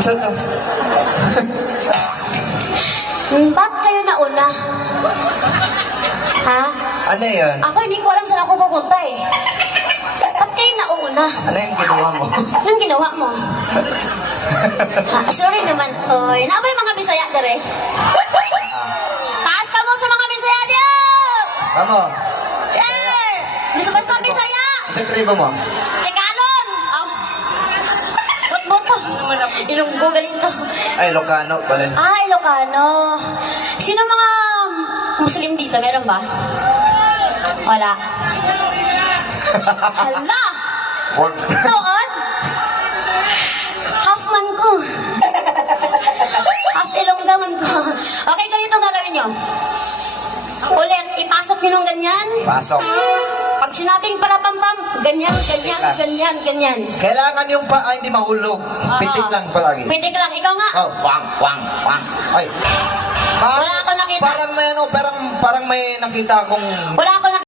Saan to? Ba't kayo nauna? Ha? Ano yun? Ako hindi ko alam saan ako pupunta eh. Ba't kayo nauna? Ano yung ginawa mo? Anong ginawa mo? Sorry naman. Oy, naabay mga Bisaya dere. Taas ka mo sa mga Bisaya diyo! Kamo? Yeah! Basta Bisaya! Sa tribo mo? Tegalon! Oh. Bot-boto. Ilunggo galing to. Ay, Ilocano pala. Ah, Ilocano. Sino mga Muslim dito? Meron ba? Wala. Hala! Noon? Half man ko. Half Ilongga man ko. Okay, ganito ang gagawin nyo. Ulit, ipasok nyo ng ganyan. Pasok. Pag sinabing parapampam, ganyan, ganyan, ganyan, ganyan. Kailangan yung paa hindi mahulog. Pitik lang palagi. Pitik lang. Ikaw nga. Oh, wang, wang, wang. Ay. Wala ako nakita. Parang may ano, parang may nakita akong Wala ako nakita.